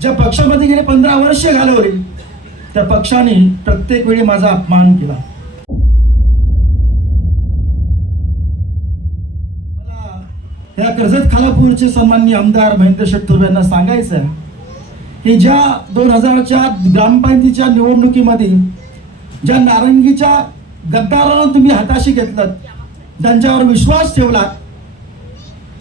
ज्या पक्षामध्ये गेले पंधरा वर्ष घालवली त्या पक्षाने प्रत्येक वेळी माझा अपमान केला. मला या कर्जत खालापूरचे सन्माननीय आमदार महेंद्र शेट्टूर यांना सांगायचं आहे की ज्या दोन हजारच्या ग्रामपंचायतीच्या निवडणुकीमध्ये ज्या नारंगीच्या गद्दाराला तुम्ही हाताशी घेतलं ज्यांच्यावर विश्वास ठेवला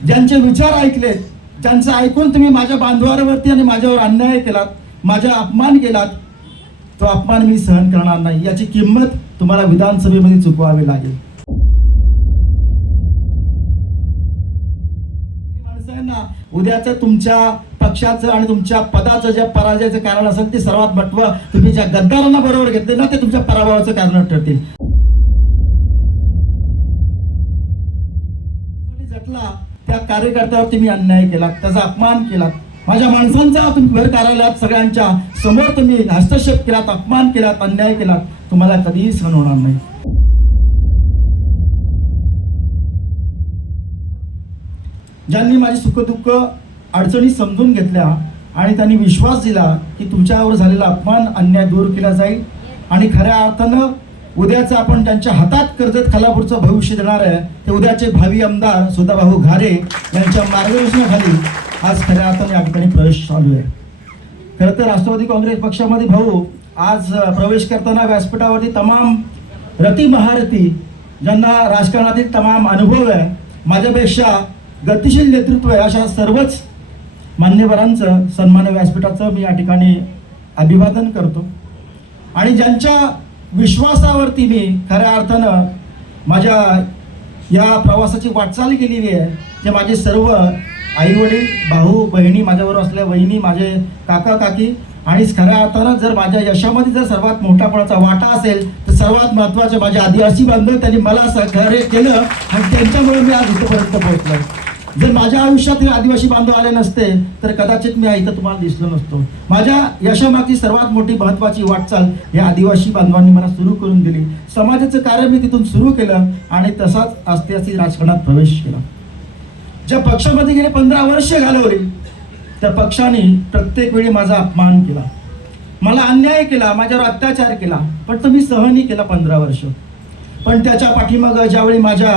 ज्यांचे विचार ऐकले ज्यांचं ऐकून तुम्ही माझ्या बांधवावरती आणि माझ्यावर अन्याय केलात माझा अपमान केलात तो अपमान मी सहन करणार नाही. याची किंमत तुम्हाला विधानसभेमध्ये चुकवावी लागेल. माणसांना उद्याचं तुमच्या पक्षाचं आणि तुमच्या पदाचं ज्या पराजयाचं कारण असेल ते सर्वात महत्त्व तुम्ही ज्या गद्दारांना बरोबर घेतले ना ते तुमच्या पराभवाचं कारण ठरतील. खटला त्या कार्यकर्त्यावरती मी अन्याय केला त्याचा अपमान केला. माझ्या माणसांचा तुम्ही घर कार्यालयात सगळ्यांच्या समोर तुम्ही हस्तक्षेप केलात अपमान केलात अन्याय केलात. तुम्हाला कधीही सहन होणार नाही. ज्यांनी माझी सुखदुःख अडचणी समजून घेतल्या आणि त्यांनी विश्वास दिला की तुमच्यावर झालेला अपमान अन्याय दूर केला जाईल. आणि खऱ्या अर्थानं उद्याचं आपण त्यांच्या हातात कर्जत खालापूरचं भविष्य देणार आहे. ते उद्याचे भावी आमदार सुधाभाऊ घारे यांच्या मार्गदर्शनाखाली आज खऱ्या अर्थाने या ठिकाणी प्रवेश चालू आहे. खरं तर राष्ट्रवादी काँग्रेस पक्षामध्ये भाऊ आज प्रवेश करताना व्यासपीठावरती तमाम रती महारथी ज्यांना राजकारणातील तमाम अनुभव आहे माझ्यापेक्षा गतिशील नेतृत्व आहे अशा सर्वच मान्यवरांचं सन्मान व्यासपीठाचं मी या ठिकाणी अभिवादन करतो. आणि ज्यांच्या विश्वासावरती मी खऱ्या अर्थानं माझ्या या प्रवासाची वाटचाल केलेली आहे ते माझे सर्व आईवडील भाऊ बहिणी माझ्याबरोबर असल्या वहिनी माझे काका काकी आणि खऱ्या अर्थानं जर माझ्या यशामध्ये जर सर्वात मोठापणाचा वाटा असेल तर सर्वात महत्त्वाचे माझे आदिवासी बांधव त्यांनी मला सहकार्य केलं आणि त्यांच्यामुळे मी आज इथपर्यंत पोहोचलो जर माझ्या आयुष्यात हे आदिवासी बांधव आले नसते तर कदाचित मी इथं तुम्हाला दिसलो नसतो. माझ्या यशामागची सर्वात मोठी महत्त्वाची वाटचाल या आदिवासी बांधवांनी मला सुरू करून दिली. समाजाचं कार्य मी तिथून सुरू केलं आणि तसाच आस्ते आस्ते राजकारणात प्रवेश केला. ज्या पक्षामध्ये गेले पंधरा वर्ष घालवली त्या पक्षाने प्रत्येक वेळी माझा अपमान केला. मला अन्याय केला माझ्यावर अत्याचार केला पण तो मी सहनही केला पंधरा वर्ष. पण त्याच्या पाठीमागं ज्यावेळी माझ्या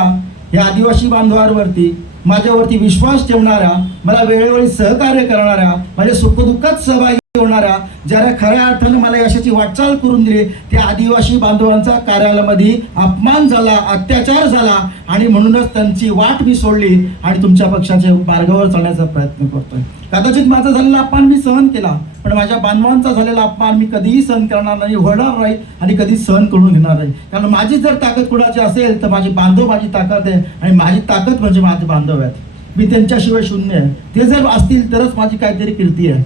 या आदिवासी बांधवांवरती माझ्यावरती विश्वास ठेवणाऱ्या मला वेळोवेळी सहकार्य करणाऱ्या माझ्या सुखदुःखात सहभागी होणाऱ्या ज्याला खऱ्या अर्थानं मला यशाची वाटचाल करून दिली त्या आदिवासी बांधवांचा कार्यालयामध्ये अपमान झाला अत्याचार झाला आणि म्हणूनच त्यांची वाट मी सोडली आणि तुमच्या पक्षाच्या मार्गावर चालण्याचा प्रयत्न करतोय. कदाचित माझा झालेला अपमान मी सहन केला. पण माझ्या बांधवांचा झालेला अपमान मी कधीही सहन करणार नाही होणार नाही आणि कधी सहन करून घेणार नाही. कारण माझी जर ताकद कुणाची असेल तर माझे बांधव माझी ताकद आहे आणि माझी ताकद म्हणजे माझे बांधव आहेत. मी त्यांच्याशिवाय शून्य आहे. ते जर असतील तरच माझी काहीतरी कीर्ती आहे.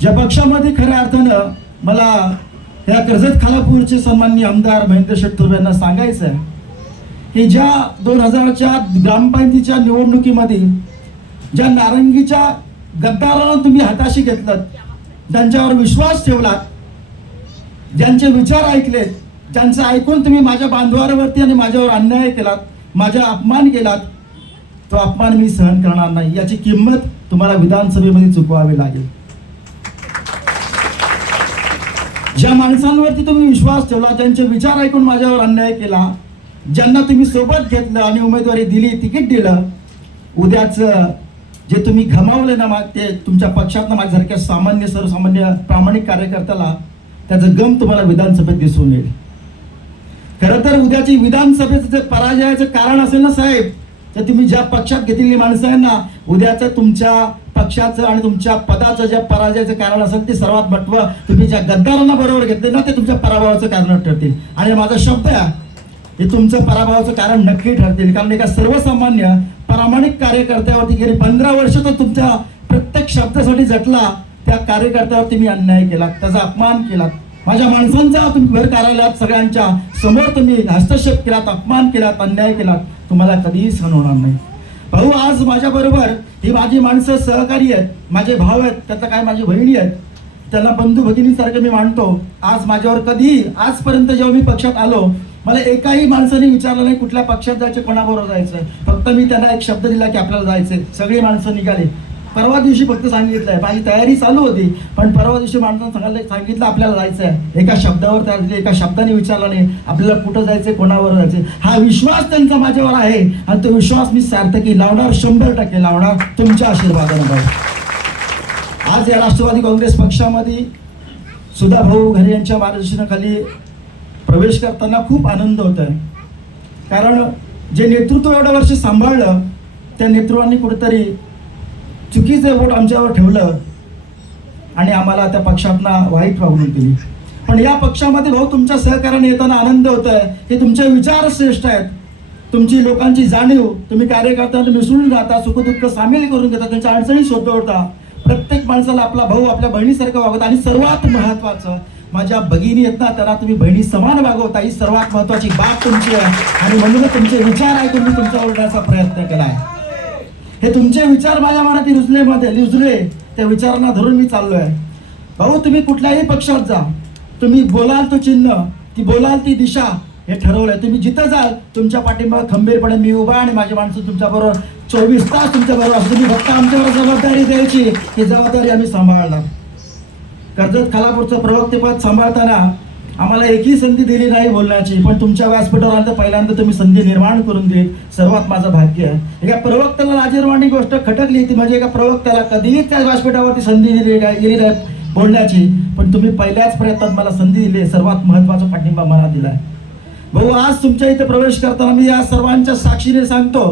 ज्या पक्षामध्ये खऱ्या अर्थानं मला या कर्जत खालापूरचे सन्माननीय आमदार महेंद्र शेट्टूर यांना सांगायचं आहे की ज्या दोन हजारच्या ग्रामपंचायतीच्या निवडणुकीमध्ये ज्या नारंगीच्या गद्दाराला तुम्ही हाताशी घेतलं ज्यांच्यावर विश्वास ठेवला ज्यांचे विचार ऐकलेत ज्यांचं ऐकून तुम्ही माझ्या बांधवावरती आणि माझ्यावर अन्याय केलात माझा अपमान केलात तो अपमान मी सहन करणार नाही. याची किंमत तुम्हाला विधानसभेमध्ये चुकवावी लागेल. ज्या माणसांवरती तुम्ही विश्वास ठेवला ज्यांचे विचार ऐकून माझ्यावर अन्याय केला ज्यांना तुम्ही सोबत घेतलं आणि उमेदवारी दिली तिकीट दिलं उद्याचं जे तुम्ही गमावले ना मा- ते तुमच्या पक्षातनं माझ्यासारख्या सामान्य सर्वसामान्य प्रामाणिक कार्यकर्त्याला त्याचं गम तुम्हाला विधानसभेत दिसून येईल. खरं तर उद्याची विधानसभेचं जे पराजयाचं कारण असेल ना साहेब तर तुम्ही ज्या पक्षात घेतलेली माणसं आहे ना उद्याचं तुमच्या पक्षाचं आणि तुमच्या पदाचं ज्या पराजयाचं कारण असेल ते सर्वात महत्त्व तुम्ही ज्या गद्दारांना बरोबर घेतले ना ते तुमच्या पराभवाचं कारण ठरतील. आणि माझा शब्द आहे हे तुमचं पराभवाचं कारण नक्की ठरतील. कारण एका सर्वसामान्य प्रामाणिक कार्यकर्त्यावरती गेली. पंधरा वर्ष तर तुमच्या प्रत्येक शब्दासाठी झटला त्या कार्यकर्त्यावरती मी अन्याय केला त्याचा अपमान केला. माझ्या माणसांचा तुम्ही घर कार्यालयात सगळ्यांच्या समोर तुम्ही हस्तक्षेप केलात अपमान केलात अन्याय केलात. तुम्हाला कधीही सहन होणार नाही. भाऊ आज माझ्याबरोबर ही माझी माणसं सहकारी आहेत माझे भाव आहेत त्यातलं काय माझी बहिणी आहेत? त्याला बंधू भगिनीसारखं मी मानतो. आज माझ्यावर कधी आजपर्यंत जेव्हा मी पक्षात आलो मला एकाही माणसाने विचारलं नाही कुठल्या पक्षात जायचं कोणाबरोबर जायचं. फक्त मी त्यांना एक शब्द दिला की आपल्याला जायचंय. सगळी माणसं निघाली. परवा दिवशी फक्त सांगितलंय. माझी तयारी चालू होती पण परवा दिवशी माणसानं सांगायला सांगितलं आपल्याला जायचं आहे एका शब्दावर तयार झाली एका शब्दाने विचारला नाही. आपल्याला कुठं जायचंय कोणावर जायचं हा विश्वास त्यांचा माझ्यावर आहे. आणि तो विश्वास मी सार्थकी लावणार शंभर टक्के लावणार. तुमच्या आशीर्वादानं भाऊ. आज या राष्ट्रवादी काँग्रेस पक्षामध्ये सुधा भाऊ घरे यांच्या मार्गदर्शनाखाली प्रवेश करताना खूप आनंद होत आहे. कारण जे नेतृत्व एवढ्या वर्ष सांभाळलं त्या नेतृत्वांनी कुठेतरी चुकीचं वोट आमच्यावर ठेवलं आणि आम्हाला त्या पक्षातना वाईट वागणूक दिली. पण या पक्षामध्ये भाऊ तुमच्या सहकार्याने येताना आनंद होत आहे. हे तुमचे विचार श्रेष्ठ आहेत. तुमची लोकांची जाणीव तुम्ही कार्यकर्त्यांना मिसळून राहता सुखदुःख सामील करून घेता त्यांच्या अडचणी सोडवता प्रत्येक माणसाला आपला भाऊ आपल्या बहिणीसारखं वागवत आणि सर्वात महत्वाचं माझ्या भगिनी आहेत ना त्यांना तुम्ही बहिणी समान वागवता. ही सर्वात महत्वाची बाब तुमची आहे. आणि म्हणूनच तुमचे विचार आहे तुम्ही तुमचा ओरडण्याचा प्रयत्न केला आहे हे तुमचे विचार माझ्या मनात रुजले मध्ये रुजले. त्या विचारांना धरून मी चाललोय. भाऊ तुम्ही कुठल्याही पक्षात जा. तुम्ही बोलाल तो चिन्ह ती बोलाल ती दिशा. हे ठरवलंय. तुम्ही जिथं जाल तुमच्या पाठिंबा खंबीरपणे मी उभा आणि माझी माणसं तुमच्या बरोबर चोवीस तास तुमच्या बरोबर असं तुम्ही फक्त आमच्यावर जबाबदारी द्यायची. ही जबाबदारी आम्ही सांभाळणार. कर्जत खालापूरचं प्रवक्तेपद सांभाळताना आम्हाला एकही संधी दिली नाही बोलण्याची. पण तुमच्या व्यासपीठावर आलं तर पहिल्यांदा तुम्ही संधी निर्माण करून दिली सर्वात माझं भाग्य आहे. एका प्रवक्त्याला लाजीरवाणी गोष्ट खटकली ती म्हणजे एका प्रवक्त्याला कधीही त्या व्यासपीठावरती संधी दिली नाही गेली नाही बोलण्याची. पण तुम्ही पहिल्याच प्रयत्नात मला संधी दिली. सर्वात महत्त्वाचा पाठिंबा मला दिला आहे भाऊ आज तुमच्या इथे प्रवेश करताना मी या सर्वांच्या साक्षीने सांगतो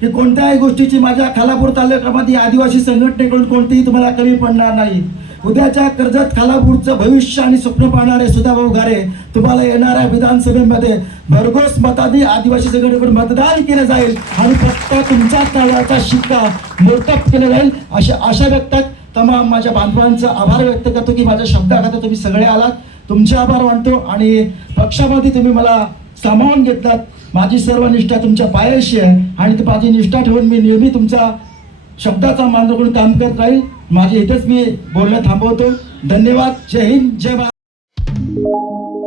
की कोणत्याही गोष्टीची माझ्या खालापूर तालुक्यामध्ये आदिवासी संघटनेकडून कोणतीही तुम्हाला कमी पडणार नाही. उद्याच्या कर्जत खालापूरचं भविष्य आणि स्वप्न पाहणारे सुधाभाऊ घारे तुम्हाला येणाऱ्या विधानसभेमध्ये भरघोस मतादी आदिवासी संघटनेकडून मतदान केलं जाईल आणि फक्त तुमच्या तळाचा शिक्का मोर्तब केला जाईल अशा आशा व्यक्त तमाम माझ्या बांधवांचा आभार व्यक्त करतो की माझ्या शब्दाखात तुम्ही सगळे आलात. तुमचे आभार मानतो आणि पक्षामध्ये तुम्ही मला सामावून घेतलात. माझी सर्व निष्ठा तुमच्या पायाशी आहे आणि ती माझी निष्ठा ठेवून मी नेहमी तुमचा शब्दाचा मान राखून काम करत राहील. माझे इथेच मी बोलणं थांबवतो. धन्यवाद. जय हिंद. जय भारत.